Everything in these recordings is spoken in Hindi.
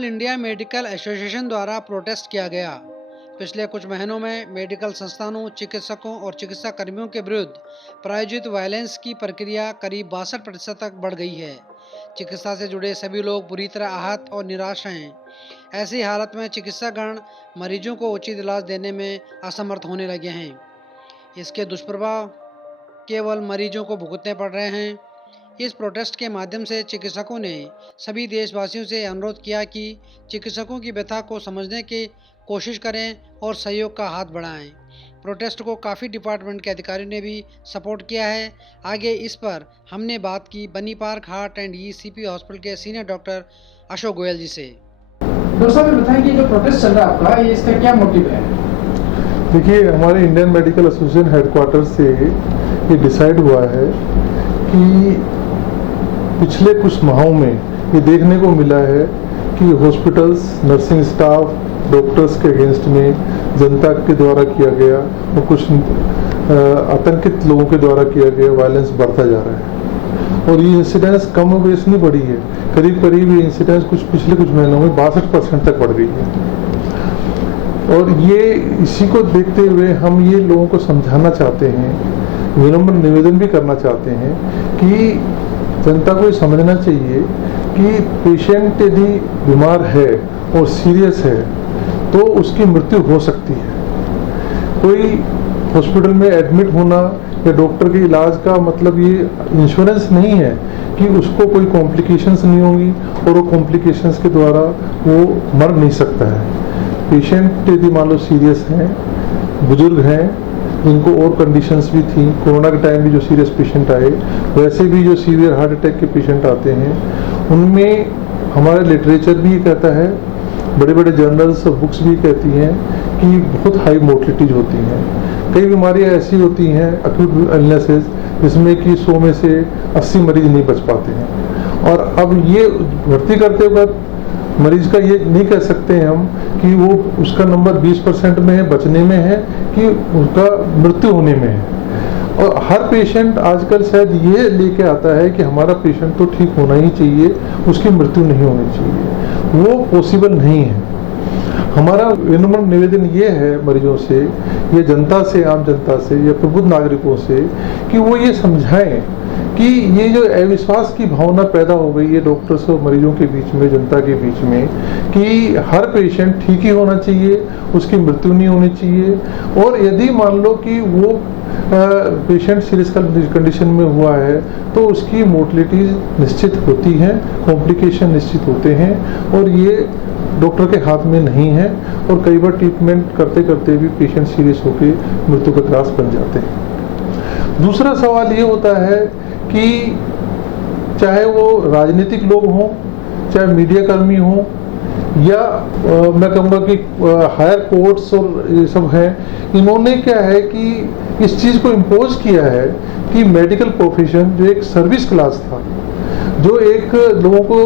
ऑल इंडिया मेडिकल एसोसिएशन द्वारा प्रोटेस्ट किया गया। पिछले कुछ महीनों में मेडिकल संस्थानों, चिकित्सकों और चिकित्सा कर्मियों के विरुद्ध प्रायोजित वायलेंस की प्रक्रिया करीब 62% तक बढ़ गई है। चिकित्सा से जुड़े सभी लोग बुरी तरह आहत और निराश हैं। ऐसी हालत में चिकित्सागण मरीजों को उचित इलाज देने में असमर्थ होने लगे हैं। इसके दुष्प्रभाव केवल मरीजों को भुगतने पड़ रहे हैं। इस प्रोटेस्ट के माध्यम से चिकित्सकों ने सभी देशवासियों से अनुरोध किया कि चिकित्सकों की व्यथा को समझने की कोशिश करें और सहयोग का हाथ बढ़ाएं। प्रोटेस्ट को काफ़ी डिपार्टमेंट के अधिकारियों ने भी सपोर्ट किया है। आगे इस पर हमने बात की बनी park heart and ECP hospital के सीनियर डॉक्टर अशोक गोयल जी से। डॉक्टर साहब बताएं कि जो प्रोटेस्ट चल रहा है आपका, ये इसका क्या मोटिव है? देखिए, हमारे इंडियन मेडिकल एसोसिएशन हेडक्वार्टर से ये डिसाइड हुआ है कि पिछले कुछ माहों में ये देखने को मिला है कि हॉस्पिटल्स, नर्सिंग स्टाफ, डॉक्टर्स के अगेंस्ट में जनता के द्वारा किया गया और कुछ आतंकित लोगों के द्वारा किया गया वायलेंस बढ़ता जा रहा है। और ये इंसिडेंस कम बेस नहीं बढ़ी है, करीब करीब ये इंसिडेंस पिछले कुछ महीनों में 62% तक बढ़ गई है। और ये इसी को देखते हुए हम ये लोगों को समझाना चाहते हैं, विनम्र निवेदन भी करना चाहते हैं कि जनता को ये समझना चाहिए कि पेशेंट यदि बीमार है और सीरियस है तो उसकी मृत्यु हो सकती है। कोई हॉस्पिटल में एडमिट होना या डॉक्टर के इलाज का मतलब ये इंश्योरेंस नहीं है कि उसको कोई कॉम्प्लिकेशंस नहीं होंगी और वो कॉम्प्लिकेशंस के द्वारा वो मर नहीं सकता है। पेशेंट यदि मान लो सीरियस हैं, बुजुर्ग हैं, जिनको और कंडीशंस भी थी, कोरोना के टाइम भी जो सीरियस पेशेंट आए, वैसे भी जो सीवियर हार्ट अटैक के पेशेंट आते हैं, उनमें हमारा लिटरेचर भी कहता है, बड़े बड़े जर्नल्स और बुक्स भी कहती हैं कि बहुत हाई मोर्टिलिटीज होती हैं। कई बीमारियां ऐसी होती हैं, अक्यूट इलनेसेस, जिसमें कि 100 में से 80 मरीज नहीं बच पाते हैं। और अब ये भर्ती करते वक्त मरीज का ये नहीं कह सकते हैं हम कि वो उसका नंबर 20% में है बचने में है कि उसका मृत्यु होने में है। और हर पेशेंट आजकल शायद ये लेके आता है कि हमारा पेशेंट तो ठीक होना ही चाहिए, उसकी मृत्यु नहीं होनी चाहिए। वो पॉसिबल नहीं है। हमारा विनम्र निवेदन ये है मरीजों से, ये जनता से, आम जनता से या प्रबुद्ध नागरिकों से कि वो ये समझाएं कि ये जो अविश्वास की भावना पैदा हो गई है डॉक्टर्स और मरीजों के बीच में, जनता के बीच में, कि हर पेशेंट ठीक ही होना चाहिए, उसकी मृत्यु नहीं होनी चाहिए। और यदि मान लो कि वो पेशेंट सीरियस कंडीशन में हुआ है तो उसकी मोर्टिलिटी निश्चित होती है, कॉम्प्लिकेशन निश्चित होते हैं और ये डॉक्टर के हाथ में नहीं है। और कई बार ट्रीटमेंट करते करते भी पेशेंट सीरियस होकर मृत्यु के ग्रास बन जाते हैं। दूसरा सवाल ये होता है कि चाहे वो राजनीतिक लोग हों, चाहे मीडिया कर्मी हों, या मैं कहूँगा कि हायर कोर्ट्स और ये सब हैं, इन्होंने क्या है कि इस चीज़ को इम्पोज किया है कि मेडिकल प्रोफेशन जो एक सर्विस क्लास था, जो एक लोगों को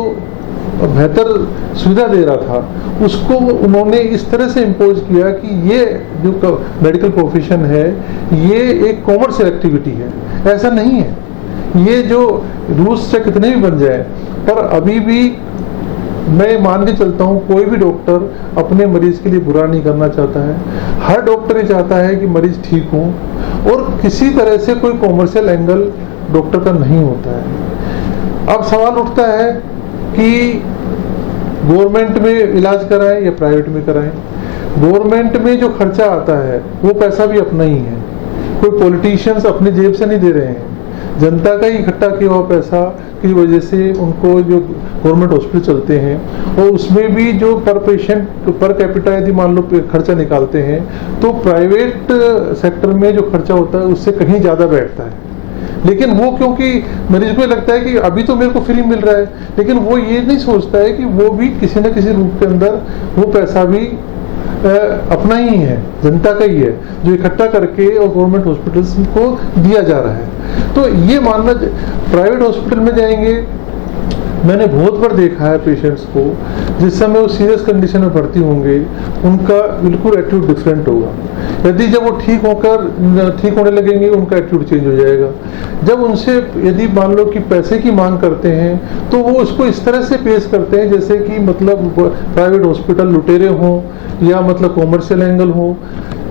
बेहतर सुविधा दे रहा था, उसको उन्होंने इस तरह से इम्पोज किया कि ये जो मेडिकल प्रोफेशन है ये एक कॉमर्शियल एक्टिविटी है। ऐसा नहीं है। ये जो रूल्स से कितने भी बन जाए, पर अभी भी मैं मान के चलता हूँ कोई भी डॉक्टर अपने मरीज के लिए बुरा नहीं करना चाहता है। हर डॉक्टर ये चाहता है कि मरीज ठीक हो और किसी तरह से कोई कॉमर्शियल एंगल डॉक्टर का नहीं होता है। अब सवाल उठता है कि गवर्नमेंट में इलाज कराएं या प्राइवेट में कराएं। गवर्नमेंट में जो खर्चा आता है वो पैसा भी अपना ही है, कोई पॉलिटिशियंस अपने जेब से नहीं दे रहे हैं, जनता का ही इकट्ठा किया हुआ पैसा की वजह से उनको जो गवर्नमेंट हॉस्पिटल चलते हैं और उसमें भी जो पर पेशेंट पर कैपिटा यदि मान लो खर्चा निकालते हैं तो प्राइवेट सेक्टर में जो खर्चा होता है उससे कहीं ज़्यादा बैठता है। लेकिन वो क्योंकि मरीज को लगता है कि अभी तो मेरे को फ्री मिल रहा है, लेकिन वो ये नहीं सोचता है कि वो भी किसी न किसी रूप के अंदर वो पैसा भी अपना ही है, जनता का ही है, जो इकट्ठा करके और गवर्नमेंट हॉस्पिटल्स को दिया जा रहा है। तो ये मानना, प्राइवेट हॉस्पिटल में जाएंगे, मैंने बहुत बार देखा है पेशेंट्स को जिस समय वो सीरियस कंडीशन में भर्ती होंगे उनका बिल्कुल एटीट्यूड डिफरेंट होगा। यदि जब वो ठीक होने लगेंगे उनका एटीट्यूड चेंज हो जाएगा। जब उनसे यदि मान लो कि पैसे की मांग करते हैं तो वो उसको इस तरह से पेश करते हैं जैसे कि मतलब प्राइवेट हॉस्पिटल लुटेरे हों या मतलब कॉमर्शियल एंगल हो,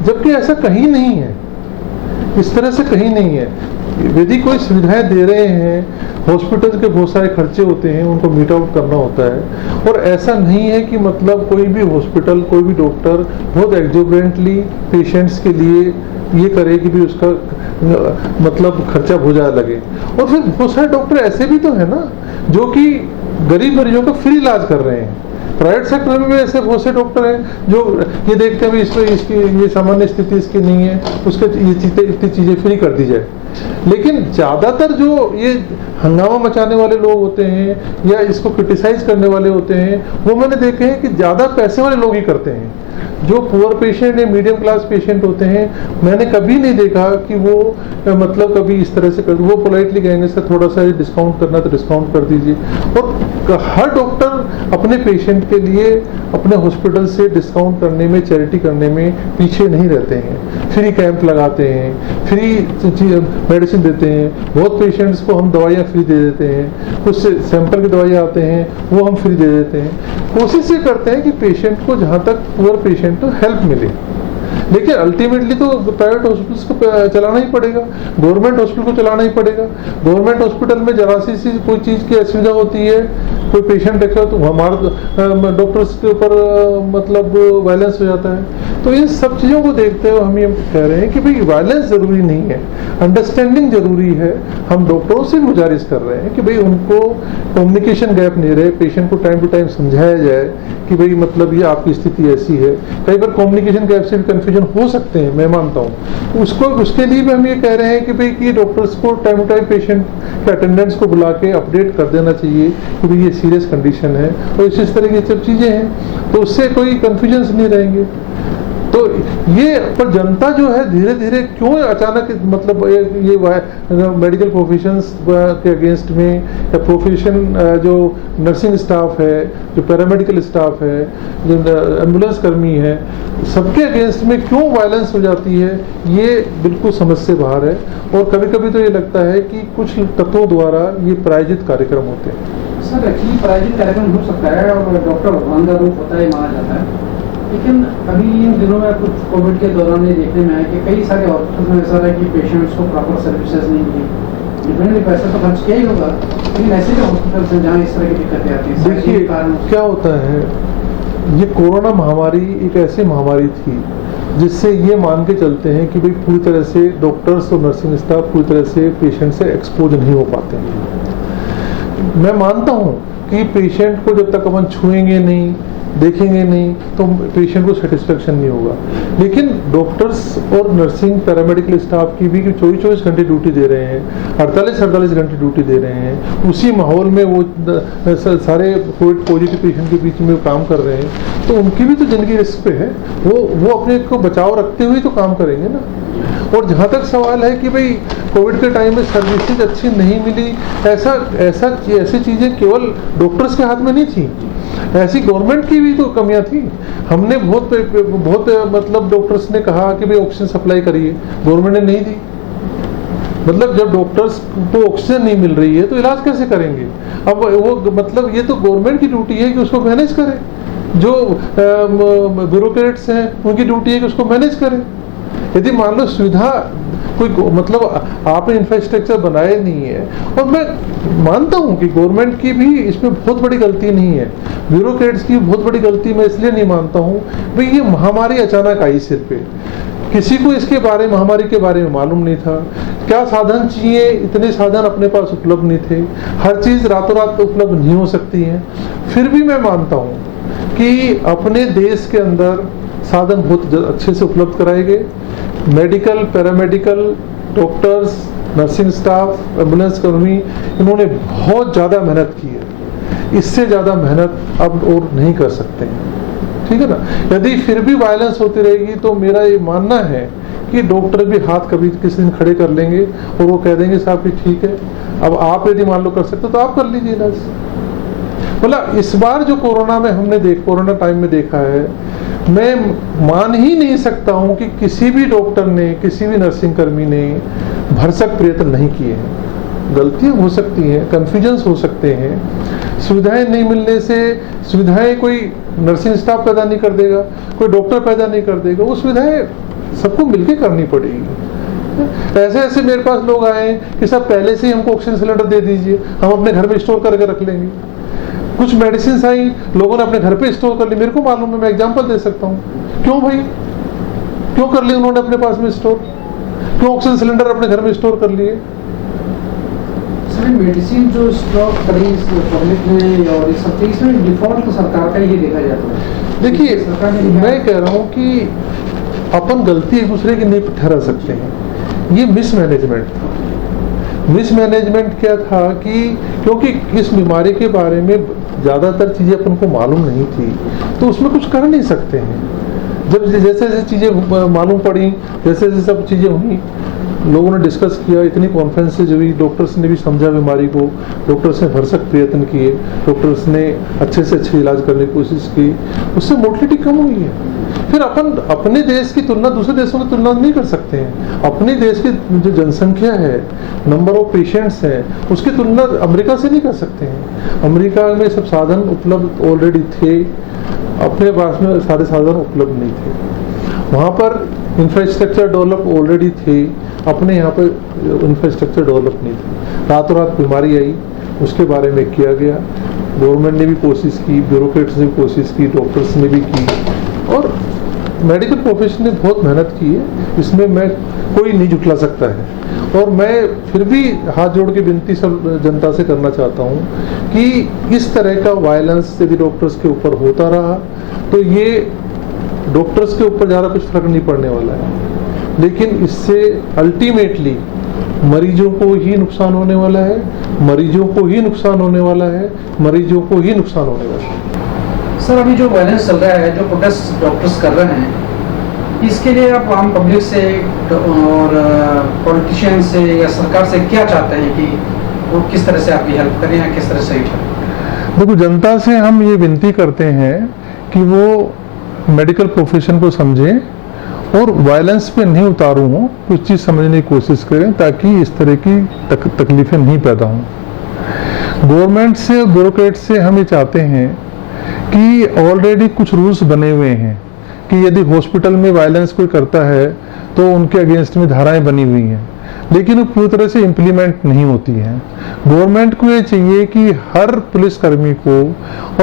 जबकि ऐसा कहीं नहीं है, इस तरह से कहीं नहीं है। यदि कोई सुविधाएं दे रहे हैं, हॉस्पिटल के बहुत सारे खर्चे होते हैं, उनको मीट आउट करना होता है। और ऐसा नहीं है कि मतलब कोई भी हॉस्पिटल, कोई भी डॉक्टर बहुत एक्जोबरेंटली पेशेंट्स के लिए ये करे कि भी उसका मतलब खर्चा बहुत ज़्यादा लगे। और फिर बहुत सारे डॉक्टर ऐसे भी तो है ना जो कि गरीब मरीजों का फ्री इलाज कर रहे हैं। प्राइवेट सेक्टर में भी ऐसे बहुत से डॉक्टर हैं जो ये देखते हैं इसकी ये सामान्य स्थिति इसकी नहीं है, उसके इतनी चीज़ें फ्री कर दी जाए। लेकिन ज़्यादातर जो ये हंगामा मचाने वाले लोग होते हैं या इसको क्रिटिसाइज करने वाले होते हैं, वो मैंने देखे हैं कि ज़्यादा पैसे वाले लोग ही करते हैं। जो पुअर पेशेंट या मीडियम क्लास पेशेंट होते हैं, मैंने कभी नहीं देखा कि वो मतलब कभी इस तरह से कर, वो पोलाइटली कहेंगे सर थोड़ा सा डिस्काउंट करना तो डिस्काउंट कर दीजिए। और हर डॉक्टर अपने पेशेंट के लिए अपने हॉस्पिटल से डिस्काउंट करने में, चैरिटी करने में पीछे नहीं रहते हैं। फ्री कैंप लगाते हैं, फ्री मेडिसिन देते हैं, बहुत पेशेंट्स को हम दवाइयाँ फ्री दे देते हैं, कुछ सैंपल की दवाइयाँ आते हैं वो हम फ्री दे देते हैं। कोशिश ये करते हैं कि पेशेंट को जहाँ तक पुअर पेशेंट तो हेल्प मिले। लेकिन अल्टीमेटली तो प्राइवेट हॉस्पिटल्स को चलाना ही पड़ेगा, गवर्नमेंट हॉस्पिटल को चलाना ही पड़ेगा। गवर्नमेंट हॉस्पिटल में जरा सी कोई चीज़ की असुविधा होती है, कोई पेशेंट देखा तो हमारे डॉक्टर्स के ऊपर मतलब वायलेंस हो जाता है। तो इन सब चीज़ों को देखते हुए हम ये कह रहे हैं कि भाई वायलेंस ज़रूरी नहीं है, अंडरस्टैंडिंग ज़रूरी है। हम डॉक्टरों से गुजारिश कर रहे हैं कि भाई उनको कम्युनिकेशन गैप नहीं रहे, पेशेंट को टाइम टू टाइम समझाया जाए कि भाई मतलब ये आपकी स्थिति ऐसी है। कई बार कम्युनिकेशन गैप से भी कन्फ्यूजन हो सकते हैं, मैं मानता हूँ। उसके लिए भी हम ये कह रहे हैं कि भाई कि डॉक्टर्स को टाइम टू टाइम पेशेंट के अटेंडेंट्स को बुला के अपडेट कर देना चाहिए कि भाई ये सीरियस कंडीशन है और इस तरह की सब चीज़ें हैं, तो उससे कोई कन्फ्यूजन्स नहीं रहेंगे। तो ये पर जनता जो है धीरे धीरे क्यों अचानक मतलब ये मेडिकल प्रोफेशंस के अगेंस्ट में या प्रोफेशन जो नर्सिंग स्टाफ है, जो पैरामेडिकल स्टाफ है, जो एम्बुलेंस कर्मी है, सबके अगेंस्ट में क्यों वायलेंस हो जाती है, ये बिल्कुल समझ से बाहर है। और कभी कभी तो ये लगता है कि कुछ तत्वों द्वारा ये प्रायोजित कार्यक्रम होते हैं। सर एक्चुअली प्रायोजित कार्यक्रम हो सकता है और डॉक्टर भगवान का रूप होता है माना जाता है, लेकिन अभी इन दिनों में कुछ कोविड के दौरान ये देखने में आया कि कई सारे हॉस्पिटल में ऐसा है कि पेशेंट्स को प्रॉपर सर्विसेज नहीं मिली। डिपेंडली पैसा तो खर्च किया ही होगा, लेकिन ऐसे जो हॉस्पिटल्स हैं जहाँ इस तरह की दिक्कतें आती हैं। देखिए क्या होता है, ये कोरोना महामारी एक ऐसी महामारी थी जिससे ये मान के चलते हैं कि भाई पूरी तरह से डॉक्टर्स और नर्सिंग स्टाफ पूरी तरह से पेशेंट से एक्सपोज नहीं हो पाते हैं। मैं मानता हूँ कि पेशेंट को जब तक अपन छुएंगे नहीं, देखेंगे नहीं, तो पेशेंट को सेटिस्फेक्शन नहीं होगा। लेकिन डॉक्टर्स और नर्सिंग पैरामेडिकल स्टाफ की भी 24 घंटे ड्यूटी दे रहे हैं, 48 घंटे ड्यूटी दे रहे हैं, उसी माहौल में वो सारे कोविड पॉजिटिव पेशेंट के बीच में काम कर रहे हैं, तो उनकी भी तो जिंदगी रिस्क पे है। वो अपने को बचाव रखते हुए तो काम करेंगे ना। और जहाँ तक सवाल है कि भाई कोविड के टाइम में सर्विसेज अच्छी नहीं मिली, ऐसी चीज़ें केवल डॉक्टर्स के हाथ में नहीं थी, ऐसी गवर्नमेंट की भी तो कमियां थी। हमने बहुत मतलब डॉक्टर्स ने कहा कि भाई ऑक्सीजन सप्लाई करिए, गवर्नमेंट ने नहीं दी। मतलब जब डॉक्टर्स को ऑक्सीजन नहीं मिल रही है तो इलाज कैसे करेंगे? अब वो मतलब ये तो गवर्नमेंट की ड्यूटी है कि उसको मैनेज करें, जो ब्यूरोक्रेट्स हैं उनकी ड्यूटी है कि उसको मैनेज करें। यदि मान लो सुविधा कोई मतलब आपने इंफ्रास्ट्रक्चर बनाए नहीं है, और मैं मानता हूं कि गवर्नमेंट की भी इसमें बहुत बड़ी गलती नहीं है, ब्यूरोक्रेट्स की बहुत बड़ी गलती मैं इसलिए नहीं मानता हूं भाई ये महामारी अचानक आई सिर पे, किसी को इसके बारे महामारी के बारे में मालूम नहीं था, क्या साधन चाहिए, इतने साधन अपने पास उपलब्ध नहीं थे, हर चीज़ रातों रात उपलब्ध नहीं हो सकती है। फिर भी मैं मानता हूँ कि अपने देश के अंदर साधन बहुत अच्छे से उपलब्ध कराए गए। Medical, paramedical, doctors, nursing staff, ambulance कर्मी, इन्होंने बहुत ज़्यादा मेहनत की है। इससे ज़्यादा मेहनत अब और नहीं कर सकते हैं, ठीक है ना। यदि फिर भी वायलेंस होती रहेगी तो मेरा ये मानना है कि डॉक्टर भी हाथ कभी किसी दिन खड़े कर लेंगे और वो कह देंगे साहब कि ठीक है, अब आप यदि मान लो कर सकते तो आप कर लीजिए इलाज। मतलब इस बार जो कोरोना टाइम में देखा है, मैं मान ही नहीं सकता हूं कि किसी भी डॉक्टर ने, किसी भी नर्सिंग कर्मी ने भरसक प्रयत्न नहीं किए हैं। गलतियां हो सकती हैं, कन्फ्यूजन्स हो सकते हैं, सुविधाएं नहीं मिलने से, सुविधाएं कोई नर्सिंग स्टाफ पैदा नहीं कर देगा, कोई डॉक्टर पैदा नहीं कर देगा, वो सुविधाएं सबको मिलकर करनी पड़ेगी। ऐसे ऐसे मेरे पास लोग आए कि सब पहले से ही हमको ऑक्सीजन सिलेंडर दे दीजिए, हम अपने घर में स्टोर करके रख लेंगे। कुछ मेडिसिन आई, लोगों ने अपने घर पे स्टोर कर ली। मेरे को मालूम है, मैं एग्जांपल दे सकता हूँ। क्यों भाई, क्यों कर ली उन्होंने अपने पास में स्टोर? क्यों ऑक्सीजन सिलेंडर अपने घर में स्टोर कर लिए? सर मेडिसिन जो स्टॉक करी पब्लिक ने और इस सब इसमें डिफॉल्ट तो सरकार का ही देखा जाता है। देखिए, मैं कह रहा हूँ कि अपन गलती एक दूसरे की नहीं ठहरा सकते हैं। ये मिसमैनेजमेंट था। मिसमैनेजमेंट क्या था कि क्योंकि इस बीमारी के बारे में ज़्यादातर चीज़ें अपन को मालूम नहीं थी, तो उसमें कुछ कर नहीं सकते हैं। जब जैसे जैसे चीज़ें मालूम पड़ी, जैसे जैसे सब चीज़ें हुई, लोगों ने डिस्कस किया, इतनी कॉन्फ्रेंसेज हुई, डॉक्टर्स ने भी समझा बीमारी को, डॉक्टर्स ने भरसक प्रयत्न किए, डॉक्टर्स ने अच्छे से अच्छे इलाज करने की कोशिश की, उससे मोर्टेलिटी कम हुई है। फिर अपन अपने देश की तुलना दूसरे देशों की तुलना नहीं कर सकते हैं। अपने देश की जो जनसंख्या है, नंबर ऑफ पेशेंट्स हैं, उसकी तुलना अमेरिका से नहीं कर सकते हैं। अमेरिका में सब साधन उपलब्ध ऑलरेडी थे, अपने पास में सारे साधन उपलब्ध नहीं थे। वहाँ पर इंफ्रास्ट्रक्चर डेवलप ऑलरेडी थे, अपने यहाँ पर इंफ्रास्ट्रक्चर डेवलप नहीं थे। रातों रात बीमारी आई, उसके बारे में किया गया। गवर्नमेंट ने भी कोशिश की, ब्यूरोक्रेट्स ने भी कोशिश की, डॉक्टर्स ने भी की, और मेडिकल प्रोफेशन ने बहुत मेहनत की है। इसमें मैं कोई नहीं झुकला सकता है। और मैं फिर भी हाथ जोड़ के विनती सब जनता से करना चाहता हूँ कि इस तरह का वायलेंस यदि डॉक्टर्स के ऊपर होता रहा तो ये डॉक्टर्स के ऊपर ज़्यादा कुछ फर्क नहीं पड़ने वाला है, लेकिन इससे अल्टीमेटली मरीजों को ही नुकसान होने वाला है, मरीजों को ही नुकसान होने वाला है, मरीजों को ही नुकसान होने वाला है। सर अभी जो वायलेंस चल रहा है, जो प्रोटेस्ट डॉक्टर्स कर रहे हैं, इसके लिए आप आम पब्लिक से और पॉलिटिशियन से या सरकार से क्या चाहते हैं कि वो किस तरह से आपकी हेल्प करें या किस तरह से? देखो, जनता से हम ये विनती करते हैं कि वो मेडिकल प्रोफेशन को समझें और वायलेंस पे नहीं उतारू हों, कुछ चीज़ समझने की कोशिश करें ताकि इस तरह की तकलीफें नहीं पैदा हों। गवर्नमेंट से और ब्यूरोक्रेट से हम ये चाहते हैं कि ऑलरेडी कुछ रूल्स बने हुए हैं कि यदि हॉस्पिटल में वायलेंस कोई करता है तो उनके अगेंस्ट में धाराएं बनी हुई हैं, लेकिन वो पूरी तरह से इम्प्लीमेंट नहीं होती हैं। गवर्नमेंट को ये चाहिए कि हर पुलिसकर्मी को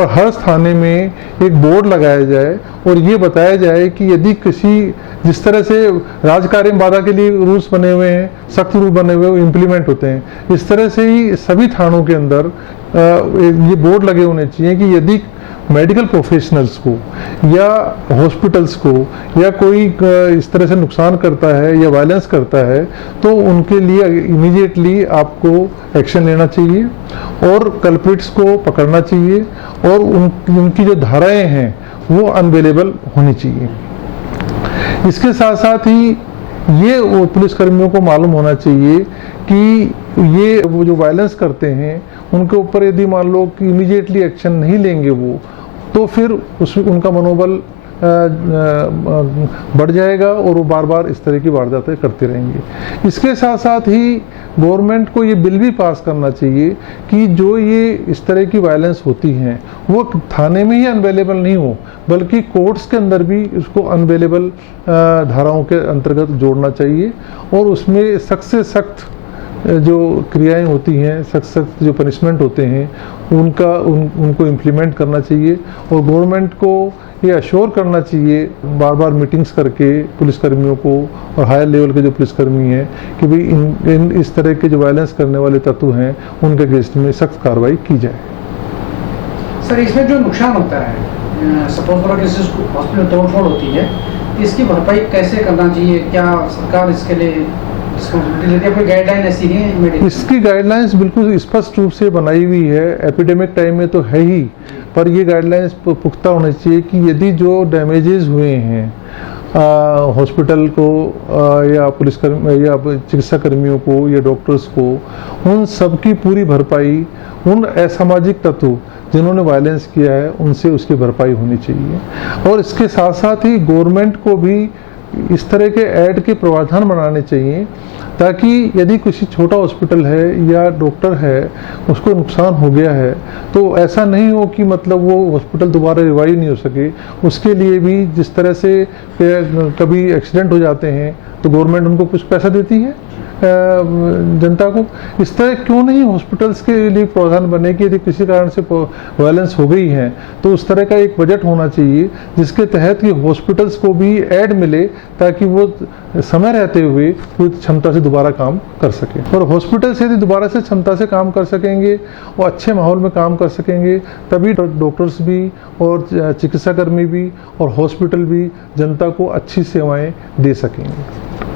और हर थाने में एक बोर्ड लगाया जाए और ये बताया जाए कि यदि किसी जिस तरह से राजकार्य बाधा के लिए रूल्स बने हुए हैं, सख्त रूल बने हुए हैं, वो इम्प्लीमेंट होते हैं, इस तरह से ही सभी थानों के अंदर ये बोर्ड लगे होने चाहिए कि यदि मेडिकल प्रोफेशनल्स को या हॉस्पिटल्स को या कोई इस तरह से नुकसान करता है या वायलेंस करता है तो उनके लिए इमीडिएटली आपको एक्शन लेना चाहिए और कल्प्रिट्स को पकड़ना चाहिए और उनकी जो धाराएं हैं वो अनअवेलेबल होनी चाहिए। इसके साथ साथ ही ये पुलिसकर्मियों को मालूम होना चाहिए कि ये वो जो वायलेंस करते हैं उनके ऊपर यदि मान लो कि इमीडिएटली एक्शन नहीं लेंगे वो, तो फिर उनका मनोबल बढ़ जाएगा और वो बार बार इस तरह की वारदातें करते रहेंगे। इसके साथ साथ ही गवर्नमेंट को ये बिल भी पास करना चाहिए कि जो ये इस तरह की वायलेंस होती हैं वो थाने में ही अनअवेलेबल नहीं हो, बल्कि कोर्ट्स के अंदर भी उसको अनअवेलेबल धाराओं के अंतर्गत जोड़ना चाहिए और उसमें सख्त से सख्त जो क्रियाएं होती हैं, सख्त जो पनिशमेंट होते हैं उनको इम्प्लीमेंट करना चाहिए। और गवर्नमेंट को ये अश्योर करना चाहिए बार बार मीटिंग्स करके पुलिसकर्मियों को और हायर लेवल के जो पुलिसकर्मी हैं कि भाई इस तरह के जो वायलेंस करने वाले तत्व हैं उनके अगेंस्ट में सख्त कार्रवाई की जाए। सर इसमें जो नुकसान होता है, सपोज फॉर हॉस्पिटल तोड़फोड़ होती है, इसकी भरपाई कैसे करना चाहिए? क्या सरकार इसके लिए गाइडलाइन ऐसी है? इसकी गाइडलाइंस बिल्कुल स्पष्ट रूप से बनाई हुई है, एपिडेमिक टाइम में तो है ही, पर ये गाइडलाइंस पुख्ता होनी चाहिए कि यदि जो डैमेजेस हुए हैं हॉस्पिटल को या पुलिसकर्मी या चिकित्सा कर्मियों को या डॉक्टर्स को, उन सब की पूरी भरपाई उन असामाजिक तत्व जिन्होंने वायलेंस किया है उनसे उसकी भरपाई होनी चाहिए। और इसके साथ साथ ही गवर्नमेंट को भी इस तरह के ऐड के प्रावधान बनाने चाहिए ताकि यदि किसी छोटा हॉस्पिटल है या डॉक्टर है उसको नुकसान हो गया है तो ऐसा नहीं हो कि मतलब वो हॉस्पिटल दोबारा रिवाइव नहीं हो सके। उसके लिए भी जिस तरह से कभी एक्सीडेंट हो जाते हैं तो गवर्नमेंट उनको कुछ पैसा देती है जनता को, इस तरह क्यों नहीं हॉस्पिटल्स के लिए प्रावधान बने कि यदि किसी कारण से वायलेंस हो गई है तो उस तरह का एक बजट होना चाहिए जिसके तहत कि हॉस्पिटल्स को भी ऐड मिले ताकि वो समय रहते हुए पूरी क्षमता से दोबारा काम कर सके। और हॉस्पिटल्स यदि दोबारा से क्षमता से काम कर सकेंगे और अच्छे माहौल में काम कर सकेंगे तभी डॉक्टर्स भी और चिकित्साकर्मी भी और हॉस्पिटल भी जनता को अच्छी सेवाएं दे सकेंगे।